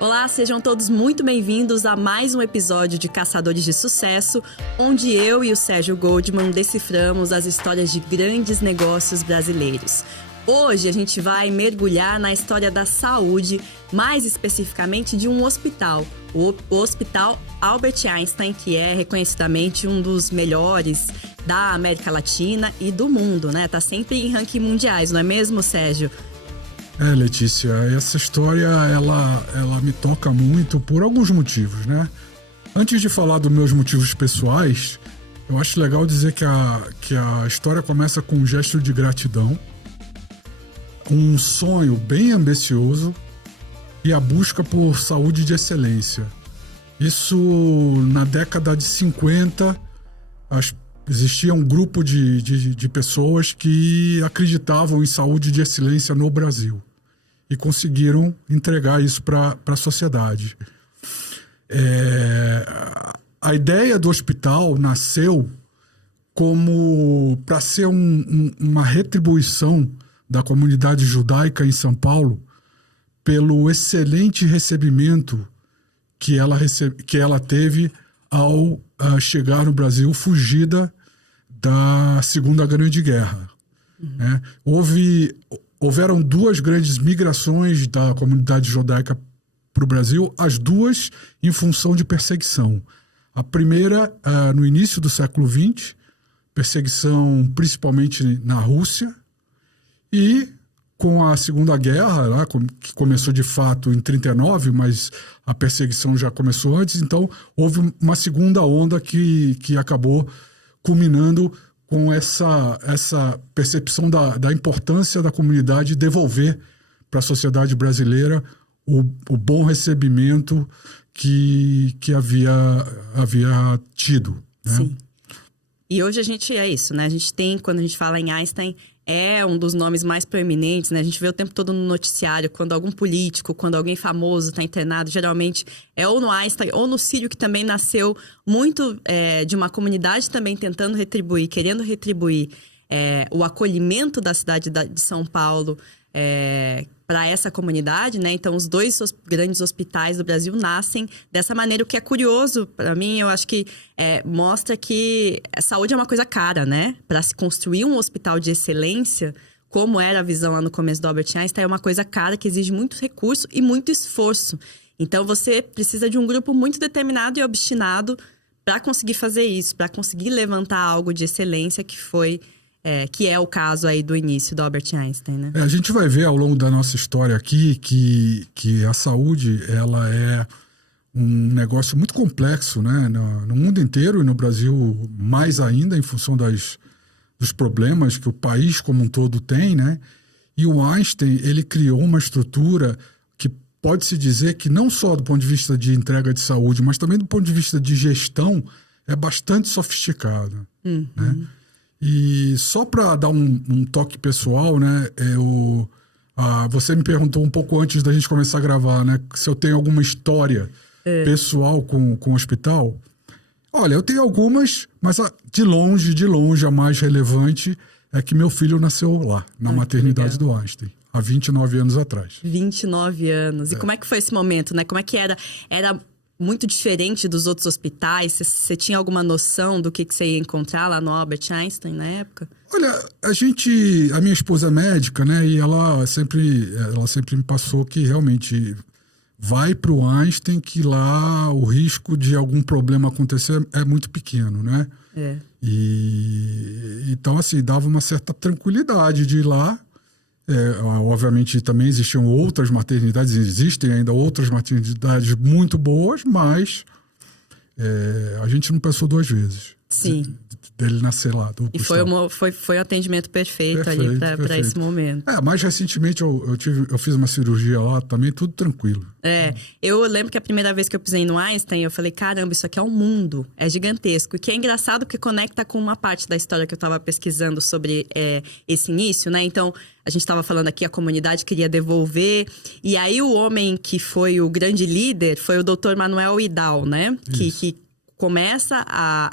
Olá, sejam todos muito bem-vindos a mais um episódio de Caçadores de Sucesso, onde eu e o Sérgio Goldman deciframos as histórias de grandes negócios brasileiros. Hoje a gente vai mergulhar na história da saúde, mais especificamente de um hospital, o Hospital Albert Einstein, que é reconhecidamente um dos melhores da América Latina e do mundo, né? Tá sempre em ranking mundiais, não é mesmo, Sérgio? Letícia, essa história, ela me toca muito por alguns motivos, né? Antes de falar dos meus motivos pessoais, eu acho legal dizer que a história começa com um gesto de gratidão, um sonho bem ambicioso e a busca por saúde de excelência. Isso, na década de 50, existia um grupo de pessoas que acreditavam em saúde de excelência no Brasil e conseguiram entregar isso para a sociedade. A ideia do hospital nasceu como para ser uma retribuição da comunidade judaica em São Paulo pelo excelente recebimento que ela teve ao chegar no Brasil fugida da Segunda Grande Guerra. Né? Houveram duas grandes migrações da comunidade judaica para o Brasil, as duas em função de perseguição. A primeira, no início do século XX, perseguição principalmente na Rússia, e com a Segunda Guerra, que começou de fato em 1939, mas a perseguição já começou antes, então houve uma segunda onda que acabou culminando com essa percepção da importância da comunidade devolver para a sociedade brasileira o bom recebimento que havia tido. Né? Sim. E hoje a gente é isso, né? A gente tem, quando a gente fala em Einstein, é um dos nomes mais proeminentes, né? A gente vê o tempo todo no noticiário, quando algum político, quando alguém famoso está internado, geralmente é ou no Einstein ou no Sírio, que também nasceu muito de uma comunidade também tentando retribuir, querendo retribuir o acolhimento da cidade de São Paulo para essa comunidade, né? Então, os dois grandes hospitais do Brasil nascem dessa maneira. O que é curioso, para mim, eu acho que mostra que a saúde é uma coisa cara, né? Para se construir um hospital de excelência, como era a visão lá no começo do Albert Einstein, é uma coisa cara que exige muito recurso e muito esforço. Então, você precisa de um grupo muito determinado e obstinado para conseguir fazer isso, para conseguir levantar algo de excelência que é o caso aí do início do Albert Einstein, né? A gente vai ver ao longo da nossa história aqui que a saúde, ela é um negócio muito complexo, né? No mundo inteiro e no Brasil mais ainda, em função dos problemas que o país como um todo tem, né? E o Einstein, ele criou uma estrutura que pode-se dizer que não só do ponto de vista de entrega de saúde, mas também do ponto de vista de gestão, é bastante sofisticada, né? E só para dar um toque pessoal, né? Você me perguntou um pouco antes da gente começar a gravar, né? Se eu tenho alguma história pessoal com o hospital. Olha, eu tenho algumas, mas de longe, a mais relevante é que meu filho nasceu lá, na maternidade do Einstein, há 29 anos atrás. 29 anos. E como é que foi esse momento, né? Como é que era? Era muito diferente dos outros hospitais? Você tinha alguma noção do que você ia encontrar lá no Albert Einstein na época? Olha, a minha esposa é médica, né? E ela sempre me passou que realmente vai para o Einstein, que lá o risco de algum problema acontecer é muito pequeno, né? Então, assim, dava uma certa tranquilidade de ir lá. Obviamente também existem ainda outras maternidades muito boas, mas a gente não pensou duas vezes. Sim. Dele nascer lá. E foi um atendimento perfeito ali para esse momento. Mais recentemente eu fiz uma cirurgia lá também, tudo tranquilo. Eu lembro que a primeira vez que eu pisei no Einstein, eu falei, caramba, isso aqui é um mundo, é gigantesco. E que é engraçado porque conecta com uma parte da história que eu estava pesquisando sobre esse início, né? Então, a gente estava falando aqui, a comunidade queria devolver. E aí, o homem que foi o grande líder foi o Dr. Manuel Idal, né? Que começa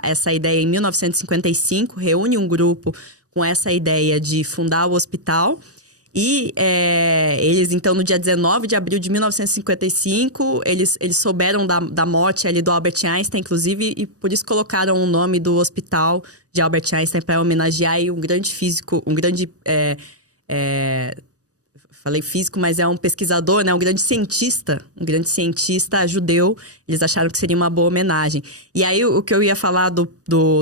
essa ideia em 1955, reúne um grupo com essa ideia de fundar o hospital. E eles, então, no dia 19 de abril de 1955, eles souberam da morte ali do Albert Einstein, inclusive, e por isso colocaram o nome do hospital de Albert Einstein para homenagear aí um grande físico, um grande... falei físico, mas é um pesquisador, né? Um grande cientista judeu. Eles acharam que seria uma boa homenagem. E aí, o que eu ia falar do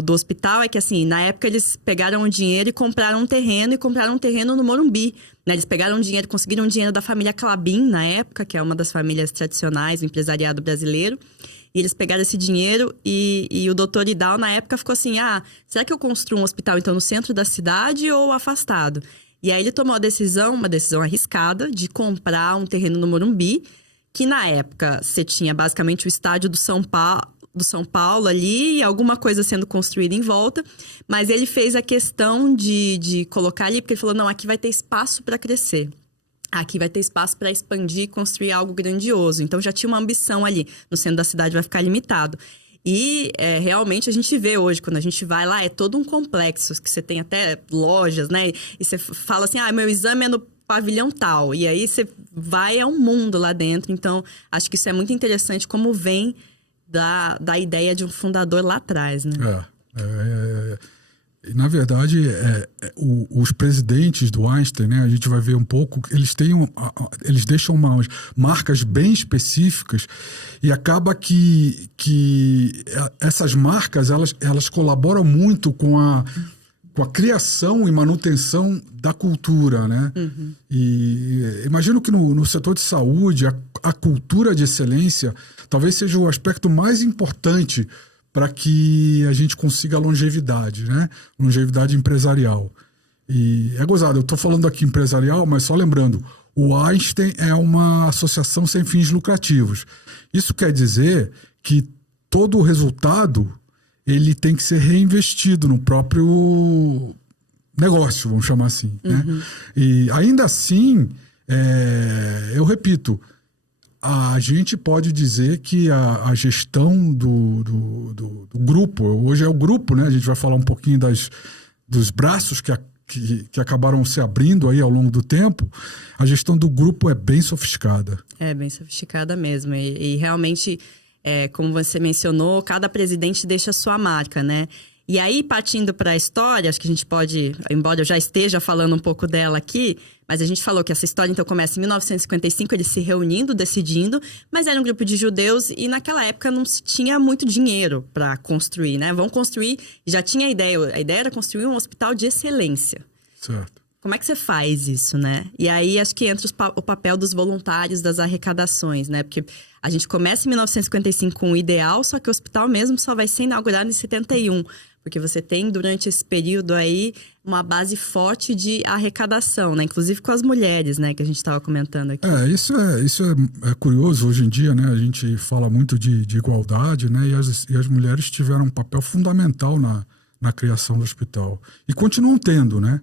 hospital é que, assim, na época eles pegaram o dinheiro e compraram um terreno no Morumbi. Né? Eles pegaram dinheiro, conseguiram dinheiro da família Klabin, na época, que é uma das famílias tradicionais do empresariado brasileiro. E eles pegaram esse dinheiro e o doutor Idal, na época, ficou assim, será que eu construo um hospital, então, no centro da cidade ou afastado? E aí ele tomou uma decisão arriscada de comprar um terreno no Morumbi, que na época você tinha basicamente o estádio do São Paulo ali e alguma coisa sendo construída em volta. Mas ele fez a questão de colocar ali, porque ele falou, não, aqui vai ter espaço para crescer. Aqui vai ter espaço para expandir e construir algo grandioso. Então já tinha uma ambição ali. No centro da cidade vai ficar limitado. E realmente a gente vê hoje, quando a gente vai lá, é todo um complexo, que você tem até lojas, né? E você fala assim, meu exame é no pavilhão tal. E aí você vai, é um mundo lá dentro. Então, acho que isso é muito interessante, como vem da ideia de um fundador lá atrás, né? Na verdade, os presidentes do Einstein, né, a gente vai ver um pouco, eles deixam umas marcas bem específicas e acaba que essas marcas, elas colaboram muito com a criação e manutenção da cultura, né? Uhum. E imagino que no setor de saúde, a cultura de excelência talvez seja o aspecto mais importante para que a gente consiga longevidade, né? Longevidade empresarial. E é gozado, eu estou falando aqui empresarial, mas só lembrando, o Einstein é uma associação sem fins lucrativos. Isso quer dizer que todo o resultado ele tem que ser reinvestido no próprio negócio, vamos chamar assim. Uhum. Né? E ainda assim, eu repito, a gente pode dizer que a gestão do grupo, hoje é o grupo, né? A gente vai falar um pouquinho dos braços que acabaram se abrindo aí ao longo do tempo. A gestão do grupo é bem sofisticada. É bem sofisticada mesmo. E realmente, como você mencionou, cada presidente deixa a sua marca, né? E aí, partindo para a história, acho que a gente pode, embora eu já esteja falando um pouco dela aqui, mas a gente falou que essa história, então, começa em 1955, eles se reunindo, decidindo, mas era um grupo de judeus e naquela época não se tinha muito dinheiro para construir, né? Vão construir, já tinha a ideia era construir um hospital de excelência. Certo. Como é que você faz isso, né? E aí, acho que entra o papel dos voluntários, das arrecadações, né? Porque a gente começa em 1955 com o ideal, só que o hospital mesmo só vai ser inaugurado em 71. Porque você tem, durante esse período aí, uma base forte de arrecadação, né? Inclusive com as mulheres, né? Que a gente estava comentando aqui. Isso é curioso hoje em dia, né? A gente fala muito de igualdade, né? E as mulheres tiveram um papel fundamental na criação do hospital. E continuam tendo, né?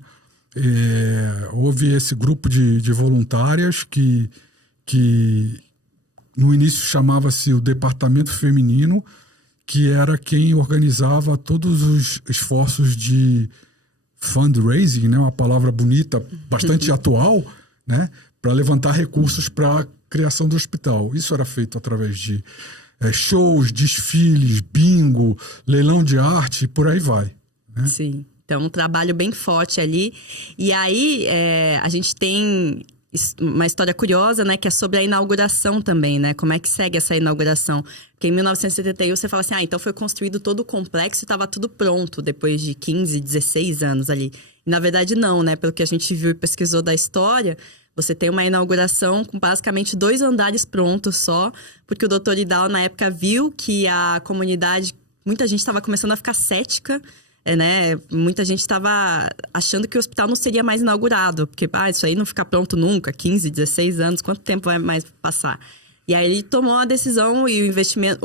Houve esse grupo de voluntárias que no início chamava-se o Departamento Feminino, que era quem organizava todos os esforços de fundraising, né? Uma palavra bonita, bastante atual, né? Para levantar recursos para a criação do hospital. Isso era feito através de shows, desfiles, bingo, leilão de arte, e por aí vai. Né? Sim, então um trabalho bem forte ali. E aí a gente tem uma história curiosa, né, que é sobre a inauguração também, né? Como é que segue essa inauguração? Porque em 1971 você fala assim, então foi construído todo o complexo e estava tudo pronto depois de 15, 16 anos ali. E na verdade não, né? Pelo que a gente viu e pesquisou da história, você tem uma inauguração com basicamente 2 andares prontos só, porque o Dr. Idal na época viu que a comunidade, muita gente estava começando a ficar cética, né? Muita gente estava achando que o hospital não seria mais inaugurado, porque isso aí não fica pronto nunca, 15, 16 anos, quanto tempo vai mais passar? E aí ele tomou a decisão e o investimento,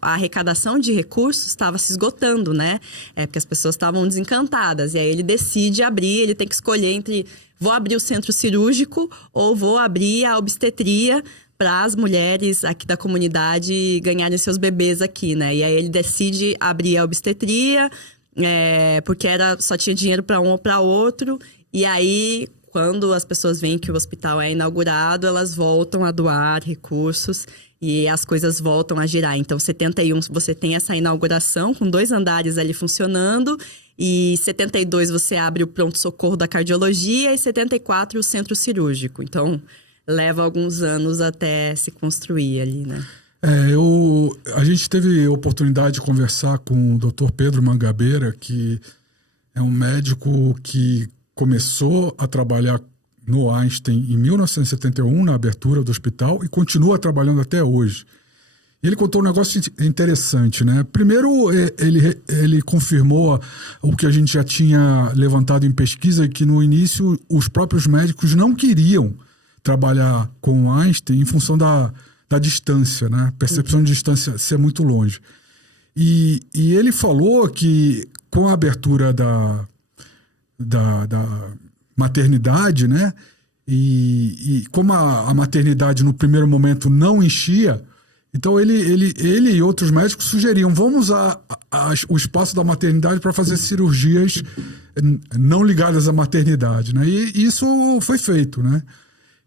a arrecadação de recursos estava se esgotando, né? Porque as pessoas estavam desencantadas. E aí ele decide abrir, ele tem que escolher entre vou abrir o centro cirúrgico ou vou abrir a obstetria para as mulheres aqui da comunidade ganharem seus bebês aqui, né? E aí ele decide abrir a obstetria, porque só tinha dinheiro para um ou para outro. E aí, quando as pessoas veem que o hospital é inaugurado, elas voltam a doar recursos e as coisas voltam a girar. Então, 71, você tem essa inauguração com 2 andares ali funcionando. E 72, você abre o pronto-socorro da cardiologia. E 74, o centro cirúrgico. Então, leva alguns anos até se construir ali, né? A gente teve a oportunidade de conversar com o Dr. Pedro Mangabeira, que é um médico que começou a trabalhar no Einstein em 1971, na abertura do hospital, e continua trabalhando até hoje. E ele contou um negócio interessante, né? Primeiro, ele confirmou o que a gente já tinha levantado em pesquisa, que no início os próprios médicos não queriam trabalhar com o Einstein em função da distância, né? Percepção de distância ser muito longe. E ele falou que com a abertura da maternidade, né? E como a maternidade no primeiro momento não enchia, então ele e outros médicos sugeriam: vamos usar o espaço da maternidade para fazer cirurgias não ligadas à maternidade, né? E isso foi feito, né?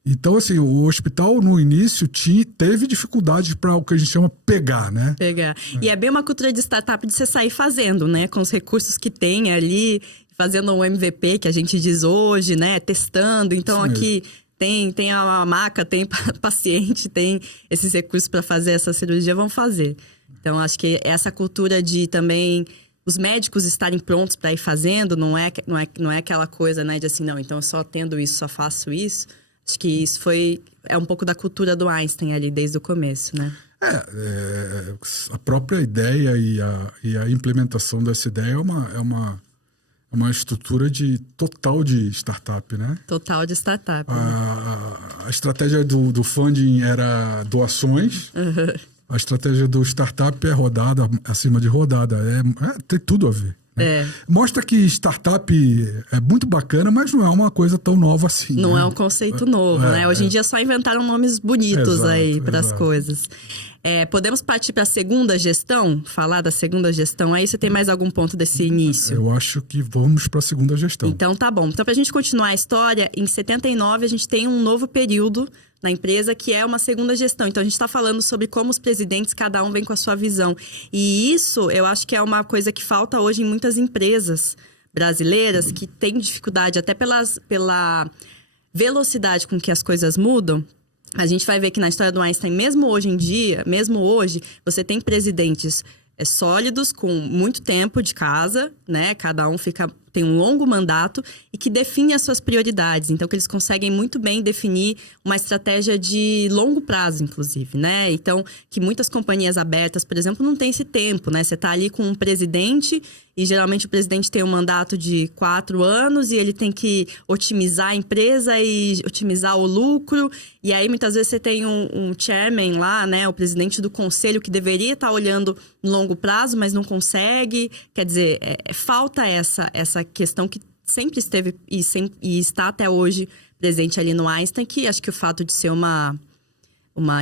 Então, assim, o hospital, no início, teve dificuldade para o que a gente chama pegar, né? Pegar. E é bem uma cultura de startup de você sair fazendo, né? Com os recursos que tem ali, fazendo um MVP, que a gente diz hoje, né? Testando. Então, aqui tem a maca, tem paciente, tem esses recursos para fazer essa cirurgia, vão fazer. Então, acho que essa cultura de também os médicos estarem prontos para ir fazendo, não é aquela coisa, né? De assim, não, então eu só tendo isso, só faço isso. Acho que isso é um pouco da cultura do Einstein ali desde o começo, né? A própria ideia e a implementação dessa ideia é uma estrutura total de startup, né? Total de startup. A estratégia do funding era doações. Uhum. A estratégia do startup é rodada acima de rodada. Tem tudo a ver. Mostra que startup é muito bacana, mas não é uma coisa tão nova assim. Não é um conceito novo, né? Hoje em dia só inventaram nomes bonitos aí para as coisas. Podemos partir para a segunda gestão? Falar da segunda gestão aí? Você tem mais algum ponto desse início? Eu acho que vamos para a segunda gestão. Então tá bom. Então, para a gente continuar a história, em 79 a gente tem um novo período na empresa, que é uma segunda gestão. Então, a gente está falando sobre como os presidentes, cada um vem com a sua visão. E isso, eu acho que é uma coisa que falta hoje em muitas empresas brasileiras, que têm dificuldade, até pela velocidade com que as coisas mudam. A gente vai ver que na história do Einstein, mesmo hoje, você tem presidentes sólidos, com muito tempo de casa, né? Cada um tem um longo mandato e que define as suas prioridades. Então, que eles conseguem muito bem definir uma estratégia de longo prazo, inclusive, né? Então, que muitas companhias abertas, por exemplo, não tem esse tempo, né? Você está ali com um presidente e, geralmente, o presidente tem um mandato de 4 anos e ele tem que otimizar a empresa e otimizar o lucro. E aí, muitas vezes, você tem um chairman lá, né? O presidente do conselho que deveria estar olhando no longo prazo, mas não consegue. Quer dizer, falta essa questão que sempre esteve e está até hoje presente ali no Einstein, que acho que o fato de ser uma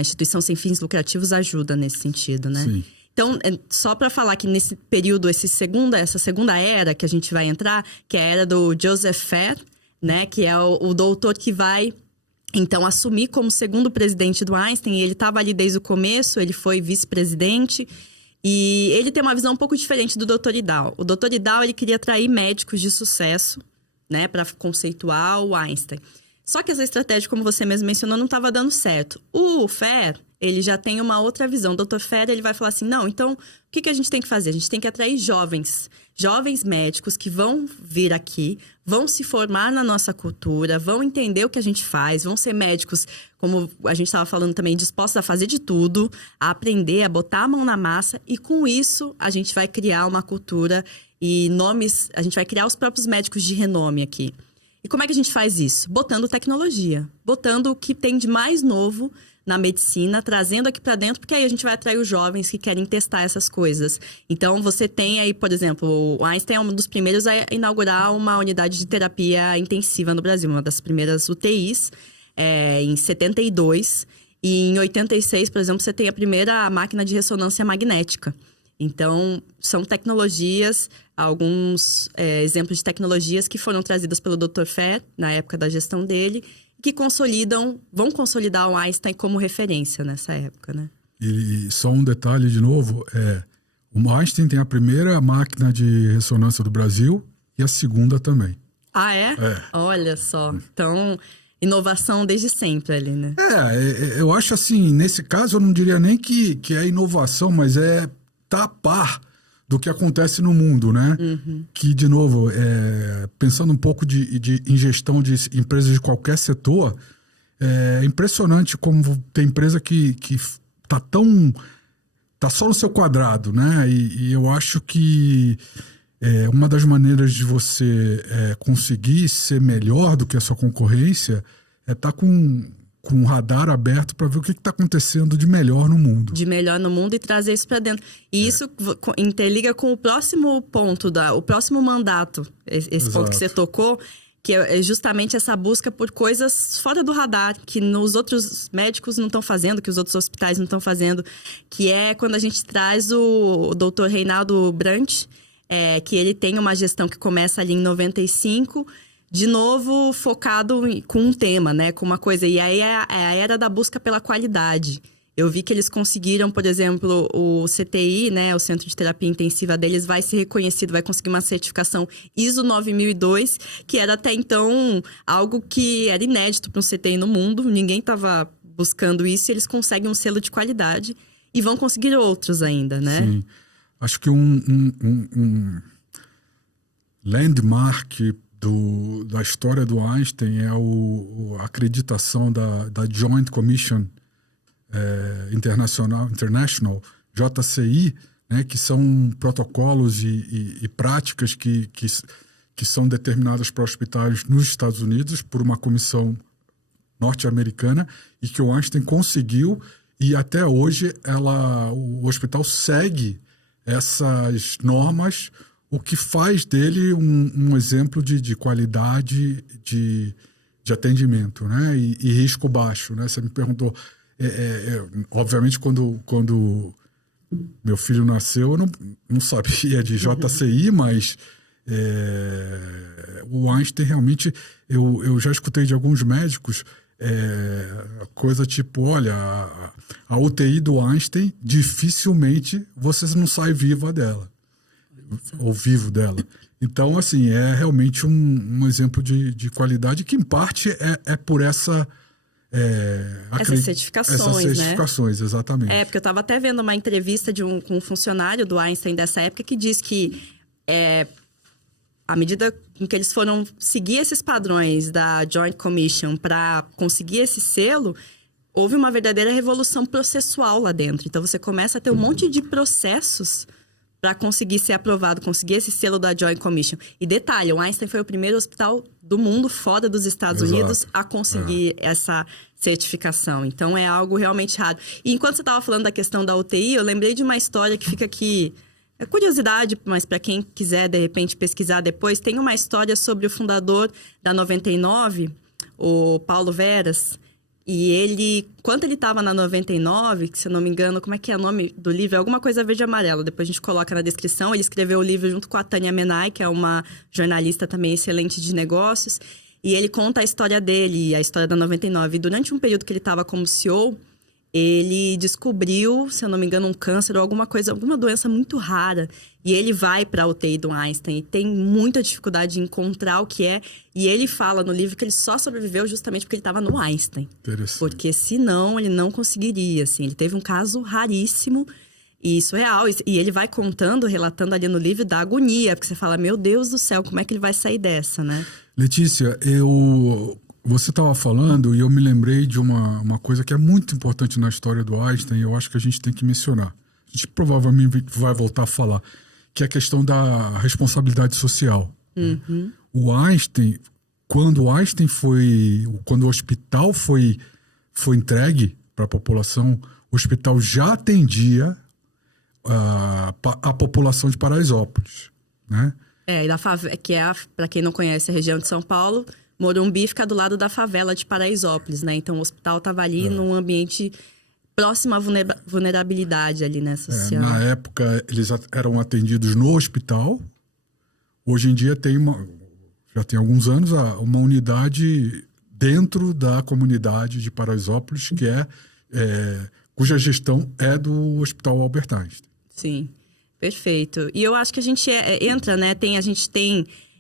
instituição sem fins lucrativos ajuda nesse sentido, né? Sim. Então, só para falar que nesse período, essa segunda era que a gente vai entrar, que é a era do Joseph Fair, né? Que é o doutor que vai, então, assumir como segundo presidente do Einstein. E ele estava ali desde o começo, ele foi vice-presidente. E ele tem uma visão um pouco diferente do Dr. Idal. O Dr. Idal, ele queria atrair médicos de sucesso, né, para conceituar o Einstein. Só que essa estratégia, como você mesmo mencionou, não estava dando certo. O Fer, ele já tem uma outra visão. O Dr. Fer, ele vai falar assim, não, então, o que a gente tem que fazer? A gente tem que atrair jovens médicos que vão vir aqui, vão se formar na nossa cultura, vão entender o que a gente faz, vão ser médicos, como a gente estava falando também, dispostos a fazer de tudo, a aprender, a botar a mão na massa. E com isso, a gente vai criar uma cultura e nomes, a gente vai criar os próprios médicos de renome aqui. E como é que a gente faz isso? Botando tecnologia, botando o que tem de mais novo na medicina, trazendo aqui para dentro, porque aí a gente vai atrair os jovens que querem testar essas coisas. Então, você tem aí, por exemplo, o Einstein é um dos primeiros a inaugurar uma unidade de terapia intensiva no Brasil, uma das primeiras UTIs, em 72. E em 86, por exemplo, você tem a primeira máquina de ressonância magnética. Então, são tecnologias, alguns exemplos de tecnologias que foram trazidas pelo Dr. Fer, na época da gestão dele, que vão consolidar o Einstein como referência nessa época, né? E só um detalhe de novo, o Einstein tem a primeira máquina de ressonância do Brasil e a segunda também. Ah, é? Olha só. Então, inovação desde sempre ali, né? Eu acho assim, nesse caso eu não diria nem que é inovação, mas tá a par do que acontece no mundo, né? Que, de novo, pensando um pouco em gestão de empresas de qualquer setor, é impressionante como tem empresa que tá só no seu quadrado, né? E eu acho que uma das maneiras de você conseguir ser melhor do que a sua concorrência é estar com um radar aberto para ver o que está acontecendo de melhor no mundo. De melhor no mundo e trazer isso para dentro. E isso interliga com o próximo ponto, o próximo mandato, esse ponto que você tocou, que é justamente essa busca por coisas fora do radar, que os outros médicos não estão fazendo, que os outros hospitais não estão fazendo, que é quando a gente traz o Dr. Reinaldo Brandt, que ele tem uma gestão que começa ali em 95, de novo focado com um tema, né, com uma coisa. E aí é a era da busca pela qualidade. Eu vi que eles conseguiram, por exemplo, o CTI, né, o Centro de Terapia Intensiva deles, vai ser reconhecido, vai conseguir uma certificação ISO 9002, que era até então algo que era inédito para um CTI no mundo. Ninguém estava buscando isso e eles conseguem um selo de qualidade e vão conseguir outros ainda, né? Sim. Acho que um landmark da história do Einstein é a acreditação da Joint Commission International, JCI, né, que são protocolos e práticas que são determinadas para hospitais nos Estados Unidos por uma comissão norte-americana e que o Einstein conseguiu, e até hoje o hospital segue essas normas, o que faz dele um exemplo de qualidade de atendimento, né? E risco baixo, né? Você me perguntou, obviamente quando meu filho nasceu, eu não sabia de JCI, mas o Einstein realmente, eu já escutei de alguns médicos coisa tipo, olha, a UTI do Einstein, dificilmente você não sai viva dela, ou vivo dela. Então, assim, é realmente um exemplo de qualidade que, em parte, é por essas certificações, essas certificações, né? Exatamente. Porque eu estava até vendo uma entrevista com um funcionário do Einstein dessa época que diz que à medida em que eles foram seguir esses padrões da Joint Commission para conseguir esse selo, houve uma verdadeira revolução processual lá dentro. Então, você começa a ter um monte de processos para conseguir ser aprovado, conseguir esse selo da Joint Commission. E detalhe, o Einstein foi o primeiro hospital do mundo, fora dos Estados Unidos, a conseguir essa certificação. Então, é algo realmente raro. E enquanto você estava falando da questão da UTI, eu lembrei de uma história que fica aqui... É curiosidade, mas para quem quiser, de repente, pesquisar depois, tem uma história sobre o fundador da 99, o Paulo Veras. E ele, quando ele estava na 99, que se eu não me engano, como é que é o nome do livro? É alguma coisa verde e amarela, depois a gente coloca na descrição. Ele escreveu o livro junto com a Tânia Menai, que é uma jornalista também excelente de negócios. E ele conta a história dele, a história da 99. E durante um período que ele estava como CEO, ele descobriu, se eu não me engano, um câncer ou alguma doença muito rara. E ele vai para a UTI do Einstein e tem muita dificuldade de encontrar o que é. E ele fala no livro que ele só sobreviveu justamente porque ele estava no Einstein. Porque senão ele não conseguiria, assim. Ele teve um caso raríssimo e isso é real. E ele vai contando, relatando ali no livro da agonia. Porque você fala, meu Deus do céu, como é que ele vai sair dessa, né? Letícia, você estava falando e eu me lembrei de uma coisa que é muito importante na história do Einstein e eu acho que a gente tem que mencionar. A gente provavelmente vai voltar a falar, que é a questão da responsabilidade social. Uhum. O Einstein, quando o hospital foi entregue para a população, o hospital já atendia a população de Paraisópolis, né? E da que para quem não conhece a região de São Paulo, Morumbi fica do lado da favela de Paraisópolis, né? Então o hospital estava ali num ambiente próxima à vulnerabilidade ali, né, social. Na época, eles eram atendidos no hospital. Hoje em dia já tem alguns anos, uma unidade dentro da comunidade de Paraisópolis, que cuja gestão é do Hospital Albert Einstein. Sim, perfeito. E eu acho que a gente entra, né?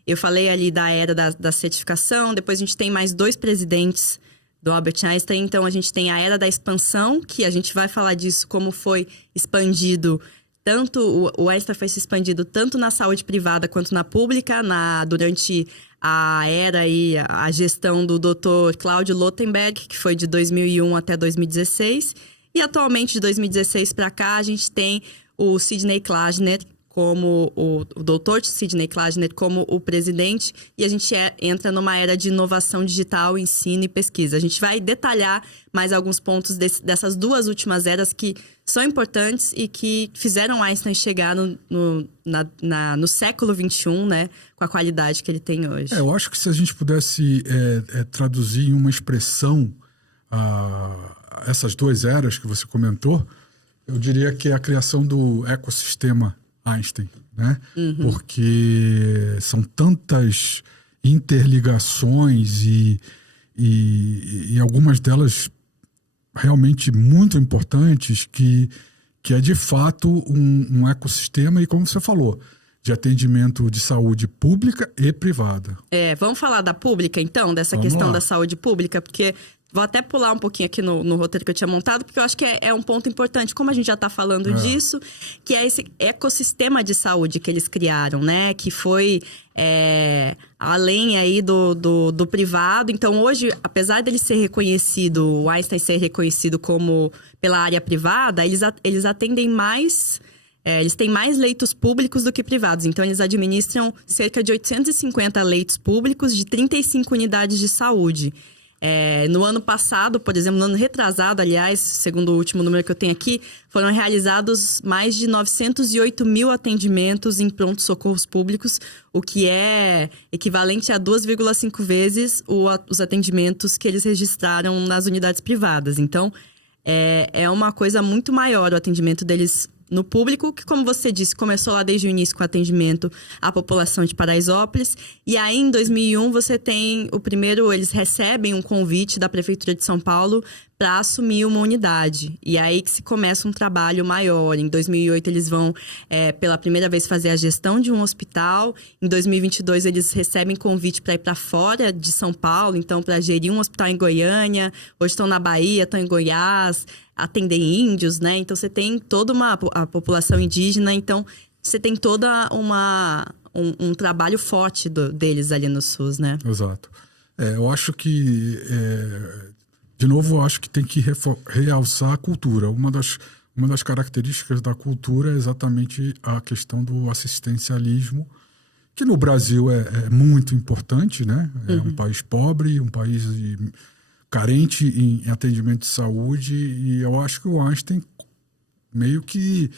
Eu falei ali da era da certificação, depois a gente tem mais 2 presidentes do Albert Einstein. Então, a gente tem a era da expansão, que a gente vai falar disso, como foi expandido o Einstein foi se expandido tanto na saúde privada quanto na pública, durante a era e a gestão do Dr. Cláudio Lotenberg, que foi de 2001 até 2016. E atualmente, de 2016 para cá, a gente tem o Sidney Klagener como o Dr. Sidney Klagener como o presidente, e a gente entra numa era de inovação digital, ensino e pesquisa. A gente vai detalhar mais alguns pontos dessas 2 últimas eras que são importantes e que fizeram Einstein chegar no século XXI, né, com a qualidade que ele tem hoje. Eu acho que se a gente pudesse traduzir em uma expressão essas 2 eras que você comentou, eu diria que é a criação do ecossistema Einstein, né? Uhum. Porque são tantas interligações e algumas delas realmente muito importantes que é de fato um ecossistema, e como você falou, de atendimento de saúde pública e privada. Vamos falar da pública então, dessa questão da saúde pública, porque vou até pular um pouquinho aqui no roteiro que eu tinha montado, porque eu acho que é um ponto importante, como a gente já está falando disso, que é esse ecossistema de saúde que eles criaram, né? Que foi além aí do privado. Então, hoje, apesar dele ser reconhecido, o Einstein ser reconhecido como pela área privada, eles atendem mais... eles têm mais leitos públicos do que privados. Então, eles administram cerca de 850 leitos públicos de 35 unidades de saúde. No ano passado, por exemplo, no ano retrasado, aliás, segundo o último número que eu tenho aqui, foram realizados mais de 908 mil atendimentos em pronto-socorros públicos, o que é equivalente a 2,5 vezes os atendimentos que eles registraram nas unidades privadas. Então, é uma coisa muito maior o atendimento deles no público, que, como você disse, começou lá desde o início com atendimento à população de Paraisópolis. E aí, em 2001, você tem eles recebem um convite da Prefeitura de São Paulo para assumir uma unidade. E aí que se começa um trabalho maior. Em 2008, eles vão, pela primeira vez, fazer a gestão de um hospital. Em 2022, eles recebem convite para ir para fora de São Paulo, então, para gerir um hospital em Goiânia. Hoje estão na Bahia, estão em Goiás, atendem índios, né? Então, você tem toda a população indígena. Então, você tem toda um trabalho forte deles ali no SUS, né? Exato. Eu acho que... De novo, eu acho que tem que realçar a cultura. Uma das características da cultura é exatamente a questão do assistencialismo, que no Brasil é muito importante, né? É um país pobre, um país carente em atendimento de saúde, e eu acho que o Einstein meio que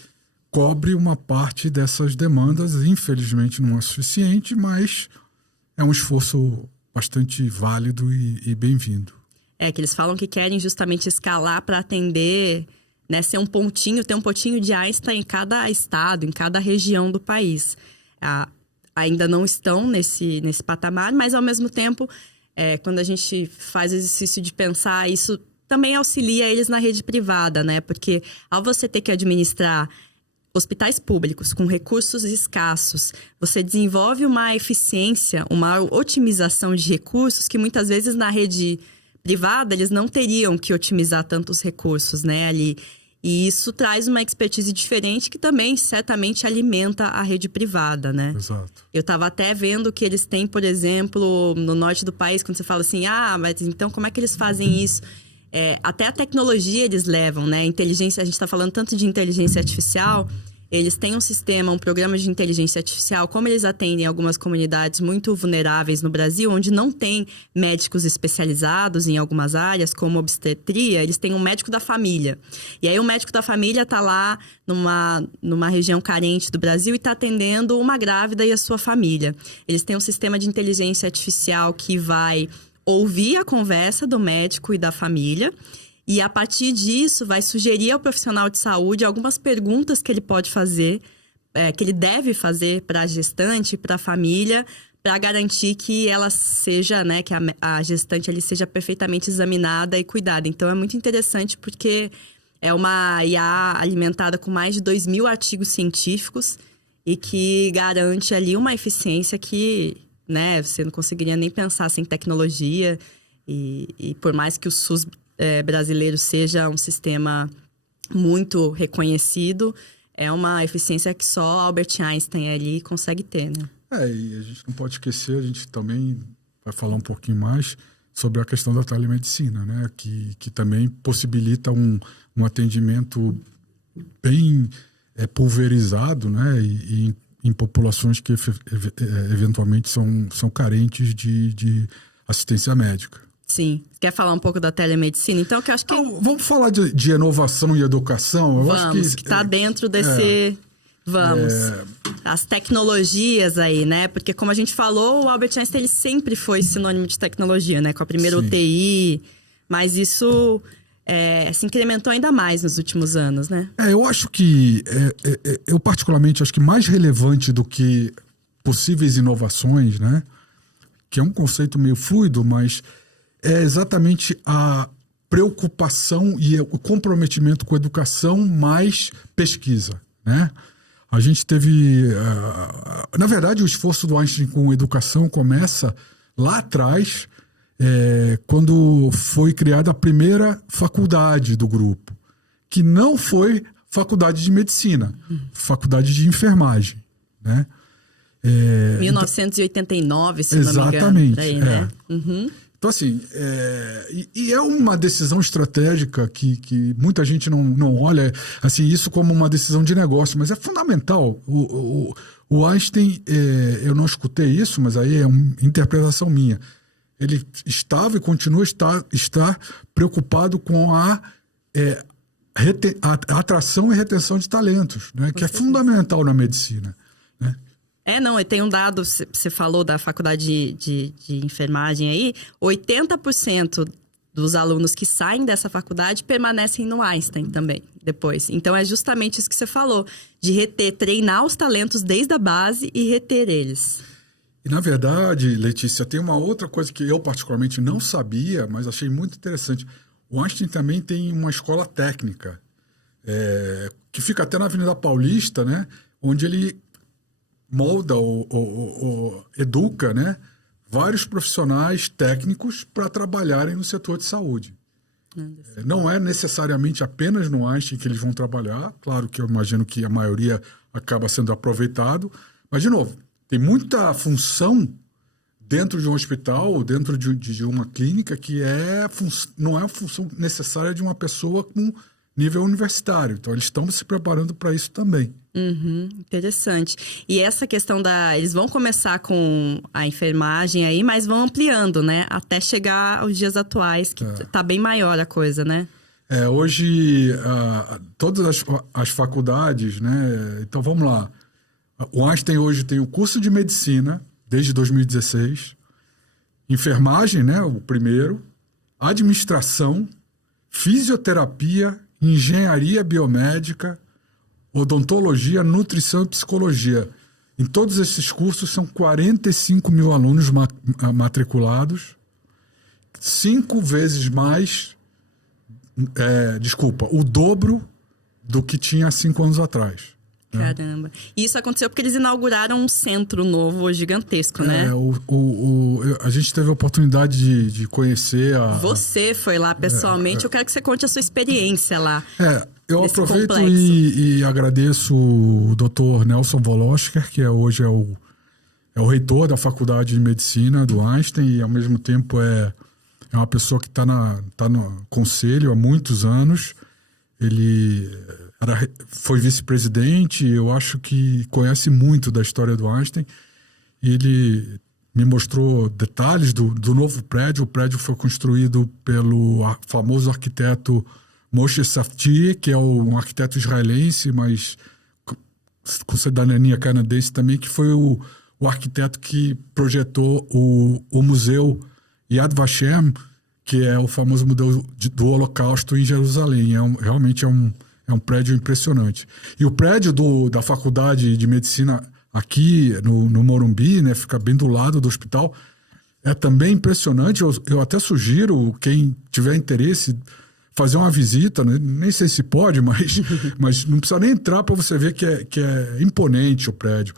cobre uma parte dessas demandas. Infelizmente não é suficiente, mas é um esforço bastante válido e bem-vindo. Que eles falam que querem justamente escalar para atender, né, ter um pontinho de Einstein em cada estado, em cada região do país. Ainda não estão nesse patamar, mas ao mesmo tempo, quando a gente faz o exercício de pensar, isso também auxilia eles na rede privada, né? Porque ao você ter que administrar hospitais públicos com recursos escassos, você desenvolve uma eficiência, uma otimização de recursos que muitas vezes na rede privada, eles não teriam que otimizar tantos recursos, né, ali. E isso traz uma expertise diferente que também, certamente, alimenta a rede privada, né? Exato. Eu estava até vendo que eles têm, por exemplo, no norte do país, quando você fala assim, mas então como é que eles fazem isso? Até a tecnologia eles levam, né? Inteligência, a gente está falando tanto de inteligência artificial. Eles têm um programa de inteligência artificial, como eles atendem algumas comunidades muito vulneráveis no Brasil, onde não tem médicos especializados em algumas áreas, como obstetria, eles têm um médico da família. E aí o médico da família está lá numa região carente do Brasil e está atendendo uma grávida e a sua família. Eles têm um sistema de inteligência artificial que vai ouvir a conversa do médico e da família, E a partir disso, vai sugerir ao profissional de saúde algumas perguntas que ele pode fazer, que ele deve fazer para a gestante, para a família, para garantir que ela seja, né, que a gestante ali seja perfeitamente examinada e cuidada. Então, é muito interessante porque é uma IA alimentada com mais de 2.000 artigos científicos e que garante ali uma eficiência que, né, você não conseguiria nem pensar sem tecnologia. E por mais que o SUS brasileiro seja um sistema muito reconhecido, é uma eficiência que só Albert Einstein ali consegue ter, né? E a gente não pode esquecer, a gente também vai falar um pouquinho mais sobre a questão da telemedicina, né? Que também possibilita um atendimento bem pulverizado, né? E em populações que eventualmente são carentes de assistência médica. Sim. Quer falar um pouco da telemedicina? Então, que eu acho que... Vamos falar de inovação e educação? Vamos, que está dentro desse... Vamos. As tecnologias aí, né? Porque como a gente falou, o Albert Einstein ele sempre foi sinônimo de tecnologia, né? Com a primeira UTI. Mas isso se incrementou ainda mais nos últimos anos, né? Eu acho que... eu particularmente acho que mais relevante do que possíveis inovações, né? Que é um conceito meio fluido, mas é exatamente a preocupação e o comprometimento com a educação mais pesquisa, né? A gente teve... na verdade, o esforço do Einstein com educação começa lá atrás, quando foi criada a primeira faculdade do grupo, que não foi faculdade de medicina, faculdade de enfermagem, né? 1989, se não me engano. Exatamente. Daí, né? Uhum. Então, assim, é uma decisão estratégica que muita gente não olha assim, isso como uma decisão de negócio, mas é fundamental. O Einstein, eu não escutei isso, mas aí é uma interpretação minha. Ele estava e continua a estar preocupado com a atração e retenção de talentos, né? Que é fundamental na medicina, né? Não, tem um dado, você falou da faculdade de enfermagem aí, 80% dos alunos que saem dessa faculdade permanecem no Einstein também, depois. Então, é justamente isso que você falou, de treinar os talentos desde a base e reter eles. E, na verdade, Letícia, tem uma outra coisa que eu particularmente não sabia, mas achei muito interessante. O Einstein também tem uma escola técnica, que fica até na Avenida Paulista, né? Onde ele molda ou educa, né, vários profissionais técnicos para trabalharem no setor de saúde. Não é necessariamente apenas no Einstein que eles vão trabalhar, claro que eu imagino que a maioria acaba sendo aproveitado, mas, de novo, tem muita função dentro de um hospital, dentro de uma clínica, que não é a função necessária de uma pessoa com nível universitário. Então, eles estão se preparando para isso também. Interessante. E essa questão eles vão começar com a enfermagem aí, mas vão ampliando, né? Até chegar aos dias atuais, que tá bem maior a coisa, né? Hoje, todas as faculdades, né? Então, vamos lá. O Einstein hoje tem o curso de medicina, desde 2016. Enfermagem, né? O primeiro. Administração. Fisioterapia. Engenharia biomédica. Odontologia, nutrição e psicologia. Em todos esses cursos são 45 mil alunos matriculados, 5 vezes mais, o dobro do que tinha há 5 anos atrás. Caramba. E isso aconteceu porque eles inauguraram um centro novo gigantesco, né? A gente teve a oportunidade de conhecer Você foi lá pessoalmente, eu quero que você conte a sua experiência lá. Eu aproveito e agradeço o Dr. Nelson Volosker, que hoje é o reitor da Faculdade de Medicina do Einstein e, ao mesmo tempo, é uma pessoa que está no conselho há muitos anos. Ele foi vice-presidente, eu acho que conhece muito da história do Einstein. Ele me mostrou detalhes do novo prédio. O prédio foi construído pelo famoso arquiteto Moshe Safdie, que é um arquiteto israelense, mas com cidadania canadense também, que foi o arquiteto que projetou o museu Yad Vashem, que é o famoso Museu do Holocausto em Jerusalém. Realmente é um prédio impressionante. E o prédio da Faculdade de Medicina aqui no Morumbi, né, fica bem do lado do hospital, é também impressionante. Eu até sugiro, quem tiver interesse, fazer uma visita, né? Nem sei se pode, mas não precisa nem entrar para você ver que é imponente o prédio.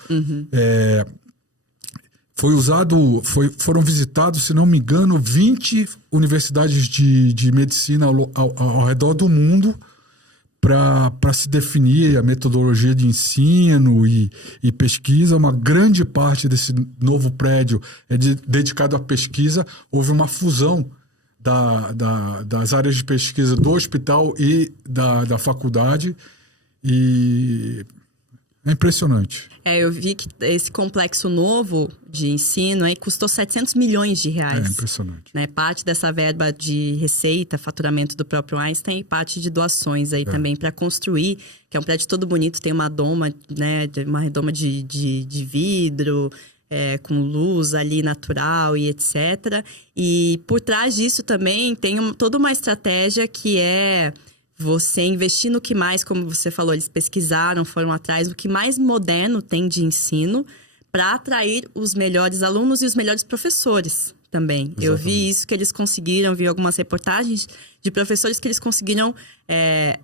Foram visitados, se não me engano, 20 universidades de medicina ao redor do mundo para se definir a metodologia de ensino e pesquisa. Uma grande parte desse novo prédio é dedicado à pesquisa. Houve uma fusão das áreas de pesquisa do hospital e da faculdade, e é impressionante. Eu vi que esse complexo novo de ensino aí custou 700 milhões de reais. É impressionante. Né? Parte dessa verba de receita, faturamento do próprio Einstein, e parte de doações aí também para construir, que é um prédio todo bonito, tem uma doma, né, uma redoma de vidro, com luz ali natural e etc. E por trás disso também tem toda uma estratégia que é você investir no que mais, como você falou, eles pesquisaram, foram atrás do que mais moderno tem de ensino para atrair os melhores alunos e os melhores professores também. Exatamente. Eu vi isso que eles conseguiram, vi algumas reportagens de professores que eles conseguiram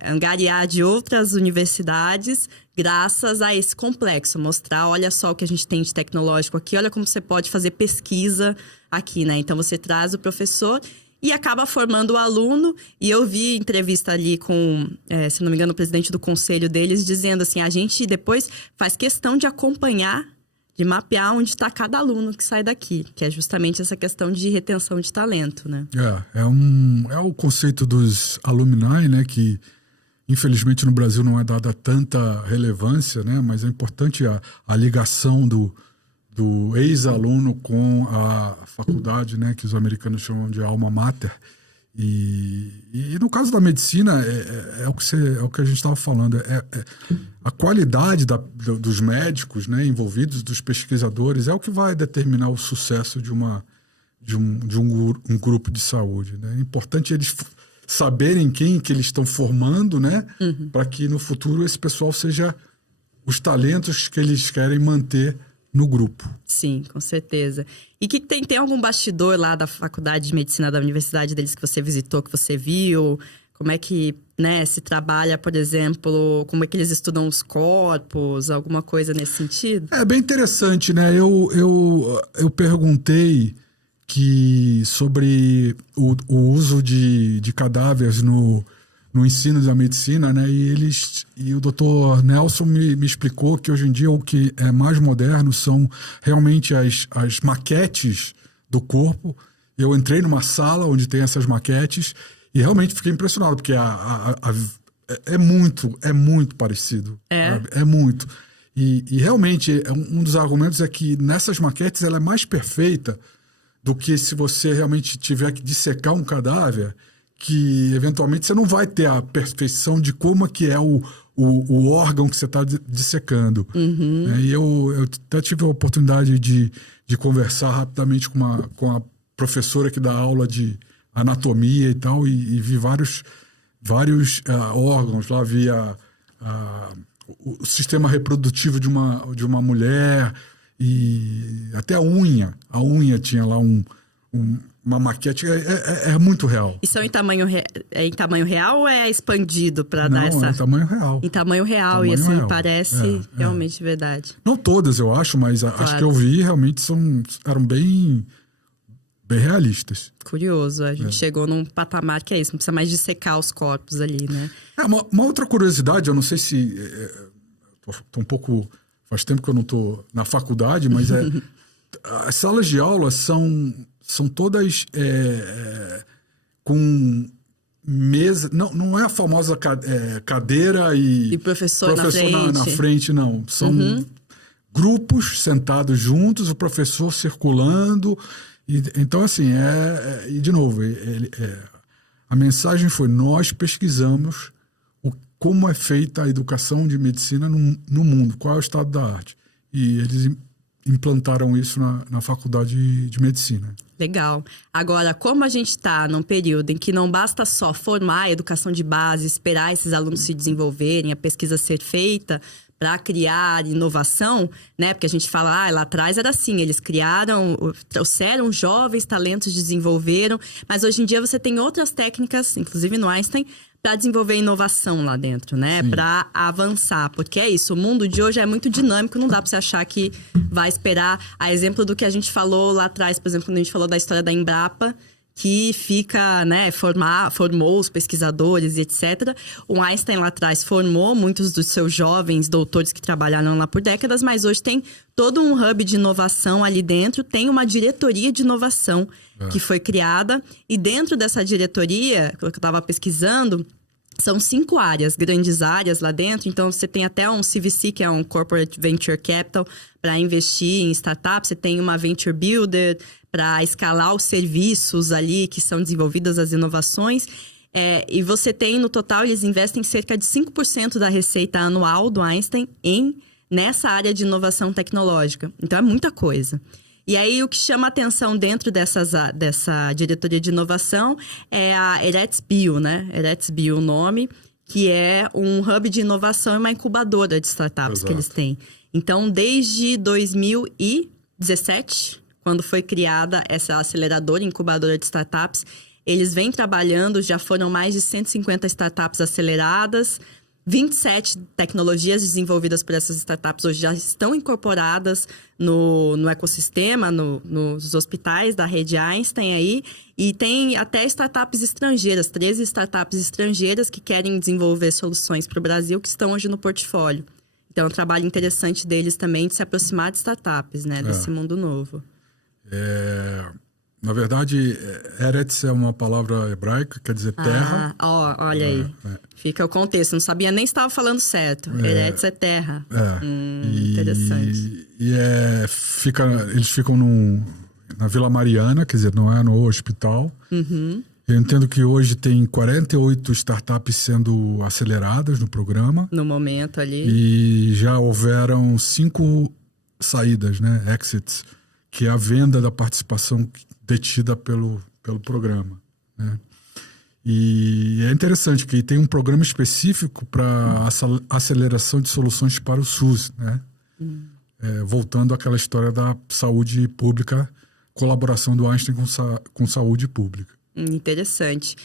angariar de outras universidades graças a esse complexo. Mostrar, olha só o que a gente tem de tecnológico aqui, olha como você pode fazer pesquisa aqui, né? Então, você traz o professor e acaba formando o aluno. E eu vi entrevista ali com, se não me engano, o presidente do conselho deles, dizendo assim, a gente depois faz questão de acompanhar, de mapear onde está cada aluno que sai daqui, que é justamente essa questão de retenção de talento, né? É o conceito dos alumni, né, que infelizmente no Brasil não é dada tanta relevância, né, mas é importante a ligação do ex-aluno com a faculdade, né, que os americanos chamam de alma mater. E no caso da medicina, é o que a gente estava falando, a qualidade dos médicos, né, envolvidos, dos pesquisadores, é o que vai determinar o sucesso de um grupo de saúde, né? É importante eles saberem quem que eles estão formando, né, para que no futuro esse pessoal seja os talentos que eles querem manter no grupo. Sim, com certeza. E que tem algum bastidor lá da Faculdade de Medicina da universidade deles que você visitou, que você viu? Como é que, né, se trabalha, por exemplo, como é que eles estudam os corpos, alguma coisa nesse sentido? É bem interessante, né? Eu perguntei sobre o uso de cadáveres no ensino da medicina, né? E o Dr. Nelson me explicou que hoje em dia o que é mais moderno são realmente as maquetes do corpo. Eu entrei numa sala onde tem essas maquetes e realmente fiquei impressionado, porque é muito parecido. É muito. E realmente, um dos argumentos é que nessas maquetes ela é mais perfeita do que se você realmente tiver que dissecar um cadáver, que eventualmente você não vai ter a perfeição de como é que é o órgão que você está dissecando. E eu até tive a oportunidade de conversar rapidamente com a professora que dá aula de anatomia e tal, e vi vários órgãos lá, vi o sistema reprodutivo de uma mulher, e até a unha tinha lá uma maquete. É muito real. Isso é em tamanho real ou é expandido para dar essa... Não, é em tamanho real. Em tamanho real, e assim, parece realmente verdade. Não todas, eu acho, mas claro, as que eu vi realmente eram bem realistas. Curioso, a gente chegou num patamar que é isso, não precisa mais dissecar os corpos ali, né? Uma outra curiosidade, eu não sei se... tô um pouco... Faz tempo que eu não tô na faculdade, mas as salas de aula são todas com mesa... Não é a famosa cadeira e professor na frente, não. São grupos sentados juntos, o professor circulando... Então, assim, e de novo, a mensagem foi: nós pesquisamos como é feita a educação de medicina no mundo, qual é o estado da arte. E eles implantaram isso na faculdade de medicina. Legal. Agora, como a gente está num período em que não basta só formar a educação de base, esperar esses alunos se desenvolverem, a pesquisa ser feita para criar inovação, né? Porque a gente fala, lá atrás era assim, eles trouxeram jovens talentos, desenvolveram, mas hoje em dia você tem outras técnicas, inclusive no Einstein, para desenvolver inovação lá dentro, né? Para avançar, porque é isso, o mundo de hoje é muito dinâmico, não dá para você achar que vai esperar. A exemplo do que a gente falou lá atrás, por exemplo, quando a gente falou da história da Embrapa, que fica, né, formou os pesquisadores e etc. O Einstein lá atrás formou muitos dos seus jovens doutores que trabalharam lá por décadas, mas hoje tem todo um hub de inovação ali dentro, tem uma diretoria de inovação que foi criada, e dentro dessa diretoria, que eu estava pesquisando, são 5 áreas, grandes áreas lá dentro. Então, você tem até um CVC, que é um Corporate Venture Capital, para investir em startups. Você tem uma Venture Builder para escalar os serviços ali que são desenvolvidas, as inovações. E você tem, no total, eles investem cerca de 5% da receita anual do Einstein nessa área de inovação tecnológica. Então, é muita coisa. E aí, o que chama atenção dentro dessa diretoria de inovação é a ERETS-Bio, né? ERETS-Bio, o nome, que é um hub de inovação e uma incubadora de startups que eles têm. Então, desde 2017, quando foi criada essa aceleradora e incubadora de startups, eles vêm trabalhando, já foram mais de 150 startups aceleradas, 27 tecnologias desenvolvidas por essas startups hoje já estão incorporadas no ecossistema, nos hospitais da rede Einstein aí. E tem até startups estrangeiras, 13 startups estrangeiras que querem desenvolver soluções para o Brasil, que estão hoje no portfólio. Então, é um trabalho interessante deles também de se aproximar de startups, né? Desse mundo novo. Na verdade, Eretz é uma palavra hebraica, quer dizer terra. Olha aí. Fica o contexto. Não sabia nem se estava falando certo. Eretz é terra. Interessante. Eles ficam na Vila Mariana, quer dizer, não é no hospital. Eu entendo que hoje tem 48 startups sendo aceleradas no programa. No momento ali. E já houveram 5 saídas, né? Exits, que é a venda da participação detida pelo programa, né? E é interessante que tem um programa específico para aceleração de soluções para o SUS, né? Voltando àquela história da saúde pública, colaboração do Einstein com saúde pública. Interessante.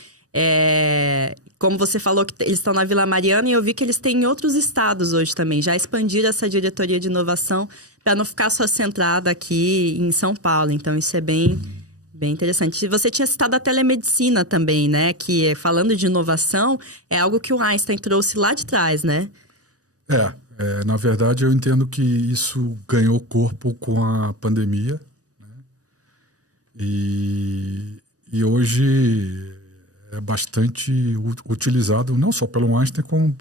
Como você falou que eles estão na Vila Mariana, e eu vi que eles têm em outros estados hoje também. Já expandiram essa diretoria de inovação para não ficar só centrada aqui em São Paulo. Então, isso é bem interessante. Você tinha citado a telemedicina também, né? Que, falando de inovação, é algo que o Einstein trouxe lá de trás, né? Na verdade, eu entendo que isso ganhou corpo com a pandemia, né? E hoje é bastante utilizado, não só pelo Einstein, como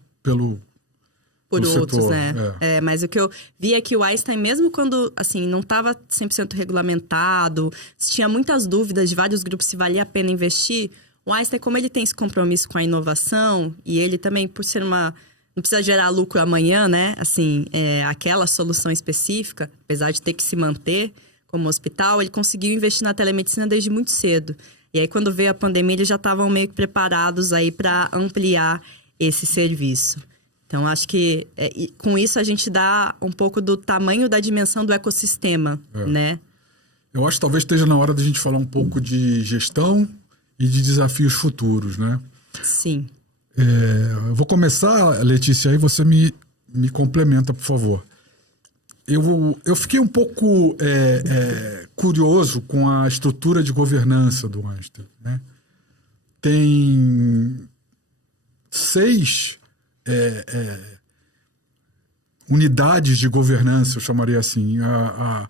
por outros, setor, né? Mas o que eu vi é que o Einstein, mesmo quando, assim, não estava 100% regulamentado, tinha muitas dúvidas de vários grupos se valia a pena investir, o Einstein, como ele tem esse compromisso com a inovação, e ele também, por ser não precisa gerar lucro amanhã, né? Assim, aquela solução específica, apesar de ter que se manter como hospital, ele conseguiu investir na telemedicina desde muito cedo. E aí, quando veio a pandemia, eles já estavam meio que preparados aí para ampliar esse serviço. Então, acho que com isso a gente dá um pouco do tamanho da dimensão do ecossistema, né? Eu acho que talvez esteja na hora da gente falar um pouco de gestão e de desafios futuros, né? Sim. Eu vou começar, Letícia, aí você me complementa, por favor. Eu fiquei um pouco curioso com a estrutura de governança do Einstein, né? Tem 6 unidades de governança, eu chamaria assim. A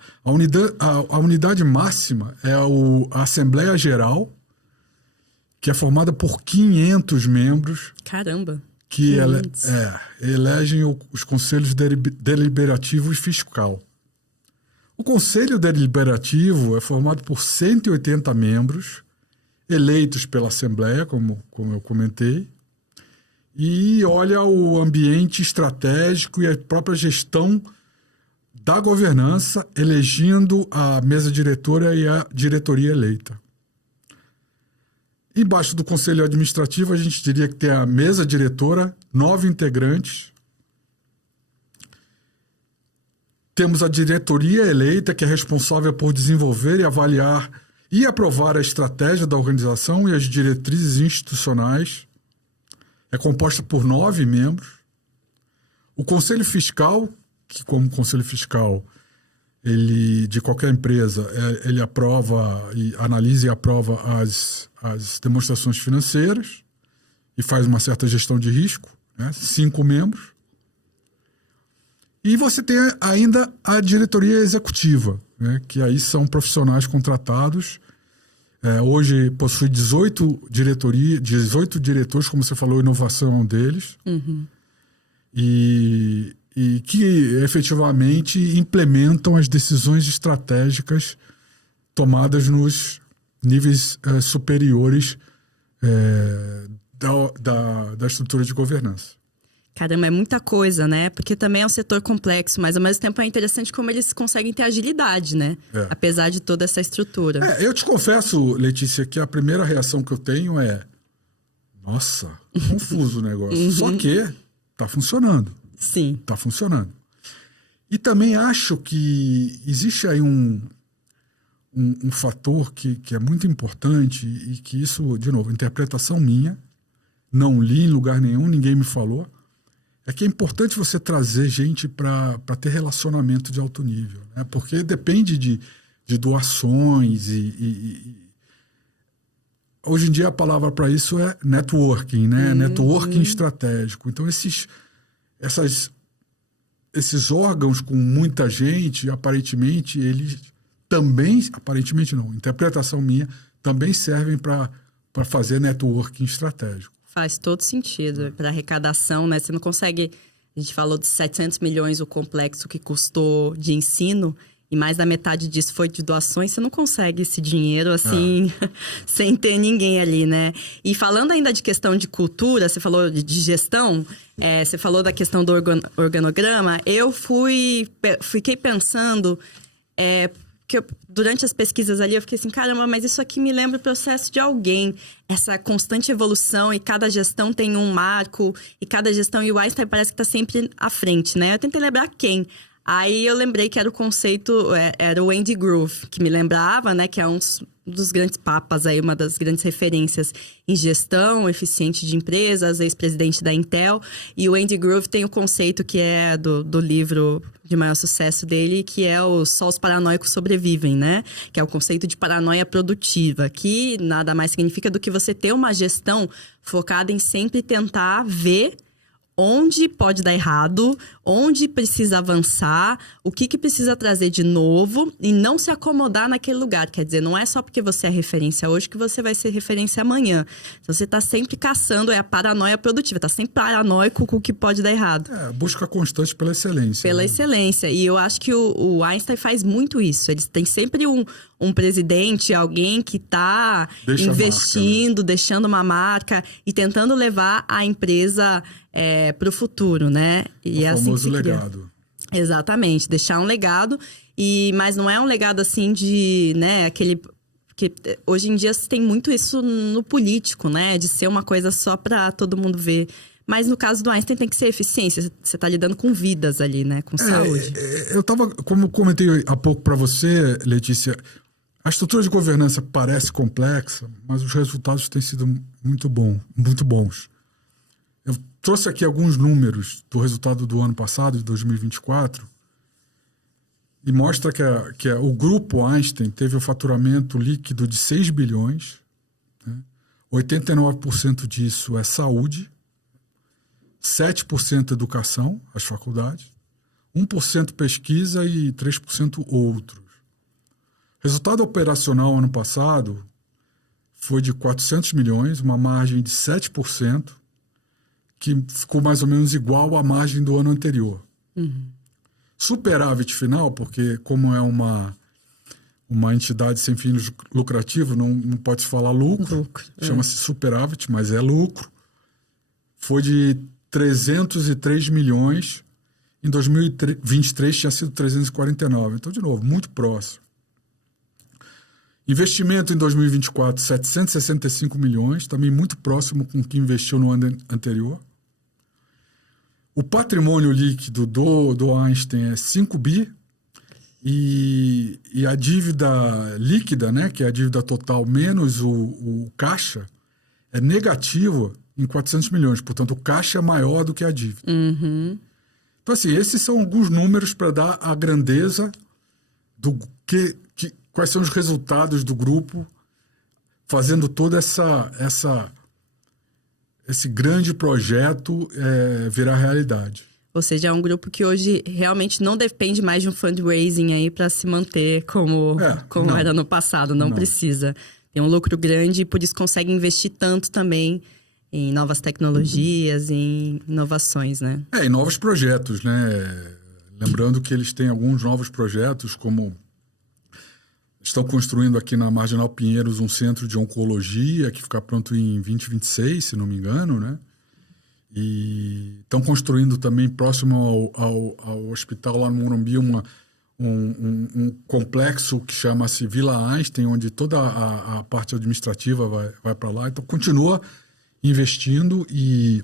unidade máxima é a Assembleia Geral, que é formada por 500 membros. Caramba! Que elegem os conselhos deliberativo e fiscal. O conselho deliberativo é formado por 180 membros, eleitos pela Assembleia, como eu comentei, e olha o ambiente estratégico e a própria gestão da governança, elegendo a mesa diretora e a diretoria eleita. Embaixo do conselho administrativo, a gente diria que tem a mesa diretora, 9 integrantes. Temos a diretoria eleita, que é responsável por desenvolver e avaliar e aprovar a estratégia da organização e as diretrizes institucionais. É composta por 9 membros. O conselho fiscal, que como conselho fiscal, ele, de qualquer empresa, ele aprova, e analisa e aprova as demonstrações financeiras e faz uma certa gestão de risco, né? 5 membros. E você tem ainda a diretoria executiva, né? Que aí são profissionais contratados. Hoje possui 18 diretores, como você falou, inovação é um deles. Uhum. E que efetivamente implementam as decisões estratégicas tomadas nos níveis superiores da estrutura de governança. Caramba, é muita coisa, né? Porque também é um setor complexo, mas ao mesmo tempo é interessante como eles conseguem ter agilidade, né? Apesar de toda essa estrutura. Eu te confesso, Letícia, que a primeira reação que eu tenho é: nossa, confuso o negócio. Só que tá funcionando. Sim. Tá funcionando. E também acho que existe aí um fator que é muito importante e que isso, de novo, interpretação minha, não li em lugar nenhum, ninguém me falou, é que é importante você trazer gente para ter relacionamento de alto nível, né? Porque depende de doações hoje em dia a palavra para isso é networking, né? Networking estratégico. Então esses órgãos com muita gente, aparentemente, eles também, aparentemente não, interpretação minha, também servem para fazer networking estratégico. Faz todo sentido. Para arrecadação, né? Você não consegue... A gente falou de 700 milhões o complexo que custou de ensino, e mais da metade disso foi de doações. Você não consegue esse dinheiro assim, sem ter ninguém ali, né? E falando ainda de questão de cultura, você falou de gestão, você falou da questão do organograma. Eu fiquei pensando... que durante as pesquisas ali eu fiquei assim, caramba, mas isso aqui me lembra o processo de alguém. Essa constante evolução, e cada gestão tem um marco, e cada gestão, e o Einstein parece que está sempre à frente, né? Eu tentei lembrar quem. Aí eu lembrei que era o conceito, era o Andy Grove, que me lembrava, né? Que é um dos grandes papas aí, uma das grandes referências em gestão eficiente de empresas, ex-presidente da Intel. E o Andy Grove tem o conceito que é do livro de maior sucesso dele, que é só os paranoicos sobrevivem, né? Que é o conceito de paranoia produtiva, que nada mais significa do que você ter uma gestão focada em sempre tentar ver onde pode dar errado, onde precisa avançar, o que precisa trazer de novo e não se acomodar naquele lugar. Quer dizer, não é só porque você é referência hoje que você vai ser referência amanhã. Então, você está sempre caçando, a paranoia produtiva, está sempre paranoico com o que pode dar errado. Busca constante pela excelência. Pela excelência. E eu acho que o Einstein faz muito isso. Eles têm sempre um presidente, alguém que está investindo, marca, né? Deixando uma marca e tentando levar a empresa para o futuro, né? E o famoso legado. Exatamente, deixar um legado, mas não é um legado assim de, né, aquele... Porque hoje em dia se tem muito isso no político, né? De ser uma coisa só para todo mundo ver. Mas no caso do Einstein tem que ser eficiência. Você está lidando com vidas ali, né? Com saúde. Eu estava, como comentei há pouco para você, Letícia, a estrutura de governança parece complexa, mas os resultados têm sido muito bons. Eu trouxe aqui alguns números do resultado do ano passado, de 2024, e mostra que o grupo Einstein teve um faturamento líquido de 6 bilhões, né? 89% disso é saúde, 7% educação, as faculdades, 1% pesquisa e 3% outros. Resultado operacional ano passado foi de 400 milhões, uma margem de 7%, que ficou mais ou menos igual à margem do ano anterior. Uhum. Superávit final, porque como é uma entidade sem fins lucrativos, não pode se falar lucro. Chama-se superávit, mas é lucro. Foi de 303 milhões Em 2023 tinha sido 349. Então, de novo, muito próximo. Investimento em 2024, 765 milhões, também muito próximo com o que investiu no ano anterior. O patrimônio líquido do Einstein é 5 bi e a dívida líquida, né, que é a dívida total menos o caixa, é negativo em 400 milhões. Portanto, o caixa é maior do que a dívida. Uhum. Então, assim, esses são alguns números para dar a grandeza do quais são os resultados do grupo fazendo todo esse grande projeto virar realidade. Ou seja, é um grupo que hoje realmente não depende mais de um fundraising aí para se manter como era no passado, não precisa. Tem um lucro grande e por isso consegue investir tanto também em novas tecnologias, em inovações, né? Em novos projetos, né? Lembrando que eles têm alguns novos projetos, como estão construindo aqui na Marginal Pinheiros um centro de oncologia que fica pronto em 2026, se não me engano, né? E estão construindo também próximo ao hospital lá no Morumbi um complexo que chama-se Vila Einstein, onde toda a parte administrativa vai para lá. Então continua investindo e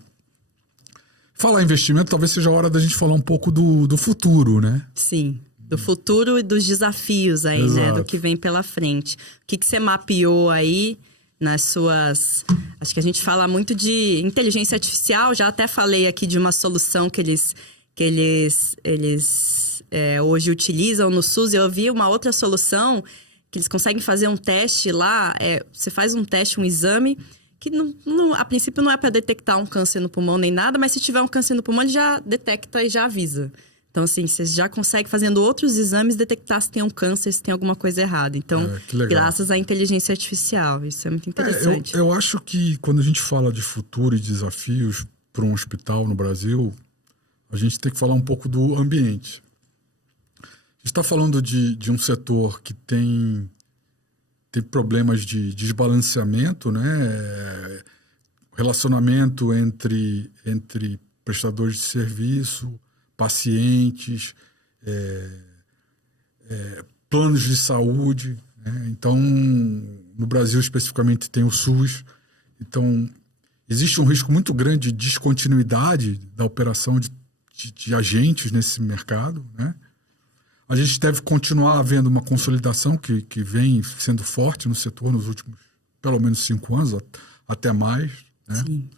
falar em investimento talvez seja a hora da gente falar um pouco do futuro, né? Sim. Do futuro e dos desafios aí, Exato. né? Do que vem pela frente. O que você mapeou aí nas suas... Acho que a gente fala muito de inteligência artificial. Já até falei aqui de uma solução que eles hoje utilizam no SUS. Eu vi uma outra solução que eles conseguem fazer um teste lá. Você faz um teste, um exame, que a princípio não é para detectar um câncer no pulmão nem nada, mas se tiver um câncer no pulmão, ele já detecta e já avisa. Então, assim, você já consegue, fazendo outros exames, detectar se tem um câncer, se tem alguma coisa errada. Então, graças à inteligência artificial. Isso é muito interessante. Eu acho que quando a gente fala de futuro e desafios para um hospital no Brasil, a gente tem que falar um pouco do ambiente. A gente está falando de um setor que tem problemas de desbalanceamento, né? Relacionamento entre prestadores de serviço, pacientes, planos de saúde, né? Então, no Brasil especificamente tem o SUS. Então, existe um risco muito grande de descontinuidade da operação de agentes nesse mercado, né? A gente deve continuar havendo uma consolidação que vem sendo forte no setor nos últimos, pelo menos 5 anos, até mais, né? Sim.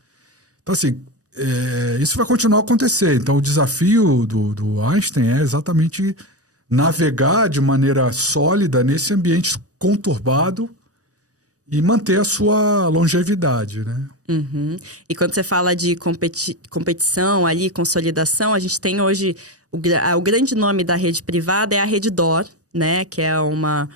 Então, assim, isso vai continuar a acontecer. Então, o desafio do Einstein é exatamente navegar de maneira sólida nesse ambiente conturbado e manter a sua longevidade, né? Uhum. E quando você fala de competição ali, consolidação, a gente tem hoje... O grande nome da rede privada é a Redditor, né? Que é uma...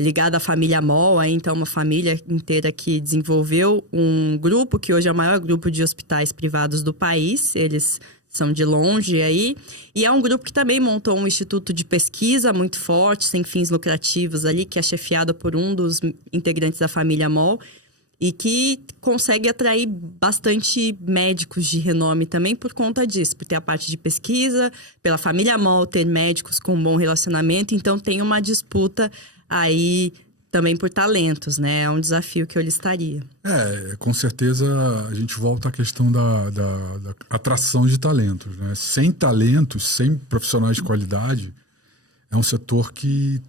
ligada à família Mol, então uma família inteira que desenvolveu um grupo que hoje é o maior grupo de hospitais privados do país. Eles são de longe aí. E é um grupo que também montou um instituto de pesquisa muito forte, sem fins lucrativos ali, que é chefiado por um dos integrantes da família Mol. E que consegue atrair bastante médicos de renome também por conta disso. Por ter a parte de pesquisa, pela família Mol ter médicos com um bom relacionamento. Então tem uma disputa aí também por talentos, né? É um desafio que eu listaria. Com certeza a gente volta à questão da atração de talentos, né? Sem talentos, sem profissionais de qualidade, é um setor que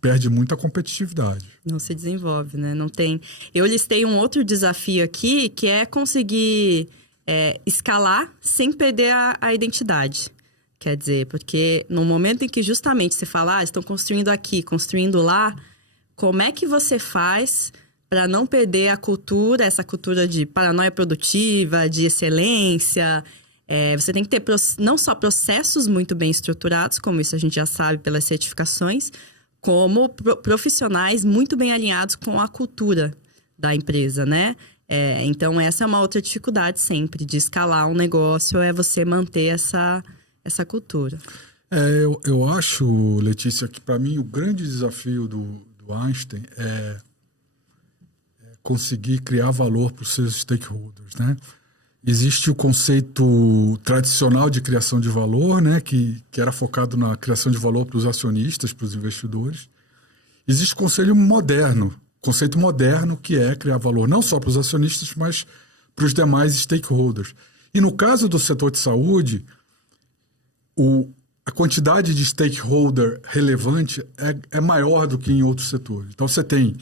perde muita competitividade. Não se desenvolve, né? Não tem... Eu listei um outro desafio aqui, que é conseguir escalar sem perder a identidade. Quer dizer, porque no momento em que justamente você fala, estão construindo aqui, construindo lá, como é que você faz para não perder a cultura, essa cultura de paranoia produtiva, de excelência? Você tem que ter não só processos muito bem estruturados, como isso a gente já sabe pelas certificações, como profissionais muito bem alinhados com a cultura da empresa, né? Então, essa é uma outra dificuldade sempre de escalar um negócio, é você manter essa cultura. Eu acho, Letícia, que para mim o grande desafio do Einstein é conseguir criar valor para os seus stakeholders, né? Existe o conceito tradicional de criação de valor, né, que era focado na criação de valor para os acionistas, para os investidores. Existe o conceito moderno, que é criar valor não só para os acionistas, mas para os demais stakeholders. E no caso do setor de saúde, a quantidade de stakeholder relevante é maior do que em outros setores. Então, você tem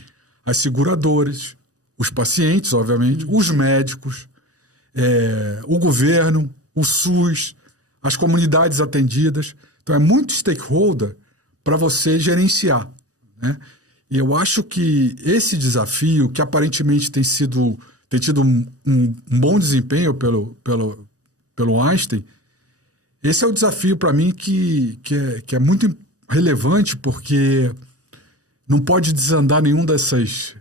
as seguradoras, os pacientes, obviamente, os médicos, o governo, o SUS, as comunidades atendidas. Então, é muito stakeholder para você gerenciar, né? E eu acho que esse desafio, que aparentemente tem tido um bom desempenho pelo Einstein, esse é o desafio para mim que é muito relevante, porque não pode desandar nenhum dessas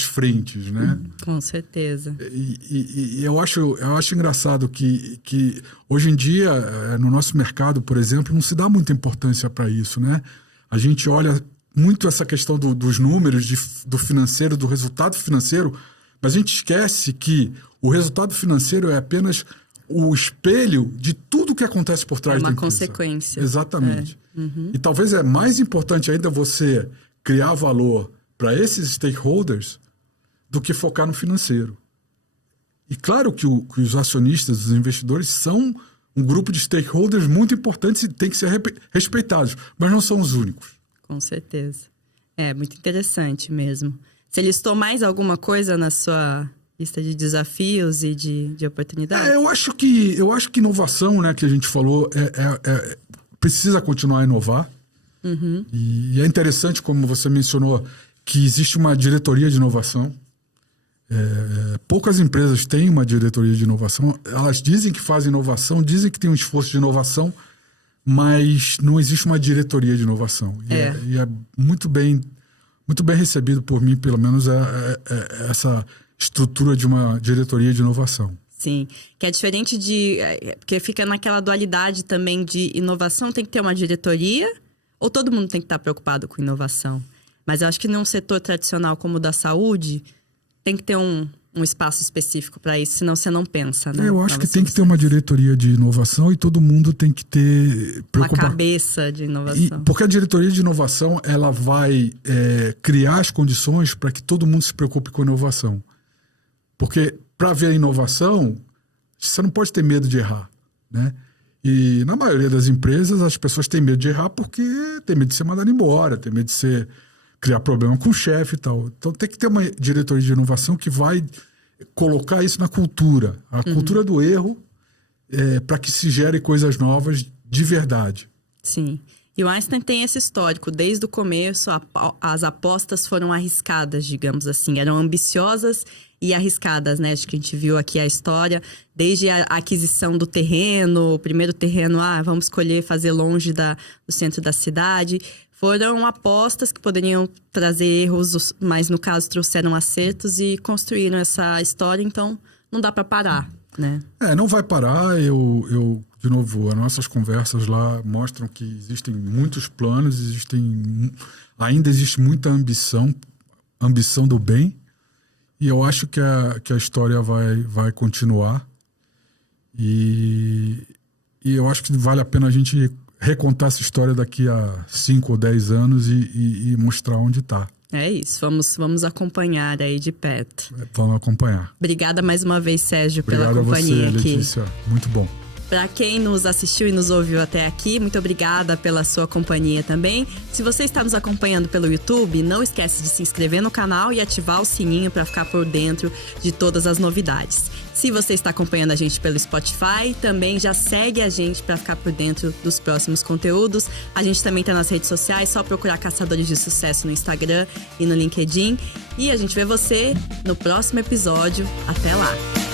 frentes, né? Com certeza. E eu acho engraçado que hoje em dia, no nosso mercado, por exemplo, não se dá muita importância para isso, né? A gente olha muito essa questão dos números, do financeiro, do resultado financeiro, mas a gente esquece que o resultado financeiro é apenas o espelho de tudo que acontece por trás da empresa. Uma consequência. Exatamente. E talvez é mais importante ainda você criar valor para esses stakeholders do que focar no financeiro. E claro que os acionistas, os investidores, são um grupo de stakeholders muito importantes e tem que ser respeitados, mas não são os únicos. Com certeza. É muito interessante mesmo. Você listou mais alguma coisa na sua lista de desafios e de oportunidades? Eu acho que inovação, né, que a gente falou, precisa continuar a inovar. E é interessante, como você mencionou, que existe uma diretoria de inovação. Poucas empresas têm uma diretoria de inovação. Elas dizem que fazem inovação, dizem que tem um esforço de inovação, mas não existe uma diretoria de inovação. E é muito bem recebido por mim, pelo menos, essa estrutura de uma diretoria de inovação. Sim, que é diferente porque fica naquela dualidade também de inovação, tem que ter uma diretoria, ou todo mundo tem que estar preocupado com inovação. Mas eu acho que num setor tradicional como o da saúde, tem que ter um espaço específico para isso, senão você não pensa, né? Eu acho que tem que ter uma diretoria de inovação e todo mundo tem que ter... Uma cabeça de inovação. Porque a diretoria de inovação, ela vai criar as condições para que todo mundo se preocupe com a inovação. Porque para haver inovação, você não pode ter medo de errar, né? E na maioria das empresas, as pessoas têm medo de errar porque tem medo de ser mandado embora, tem medo de criar problema com o chefe e tal. Então tem que ter uma diretoria de inovação que vai colocar isso na cultura. A cultura do erro, para que se gere coisas novas de verdade. Sim. E o Einstein tem esse histórico. Desde o começo, as apostas foram arriscadas, digamos assim. Eram ambiciosas e arriscadas, né? Acho que a gente viu aqui a história. Desde a aquisição do terreno, o primeiro terreno, vamos escolher fazer longe do centro da cidade. Foram apostas que poderiam trazer erros, mas no caso trouxeram acertos e construíram essa história, então não dá para parar, né? Não vai parar. De novo, as nossas conversas lá mostram que existem muitos planos, ainda existe muita ambição do bem, e eu acho que a história vai continuar. E eu acho que vale a pena a gente recontar essa história daqui a 5 ou 10 anos e mostrar onde está. É isso, vamos acompanhar aí de perto. Vamos acompanhar. Obrigada mais uma vez, Sérgio, pela companhia aqui. Letícia. Muito bom. Para quem nos assistiu e nos ouviu até aqui, muito obrigada pela sua companhia também. Se você está nos acompanhando pelo YouTube, não esquece de se inscrever no canal e ativar o sininho para ficar por dentro de todas as novidades. Se você está acompanhando a gente pelo Spotify, também já segue a gente para ficar por dentro dos próximos conteúdos. A gente também está nas redes sociais, só procurar Caçadores de Sucesso no Instagram e no LinkedIn. E a gente vê você no próximo episódio. Até lá!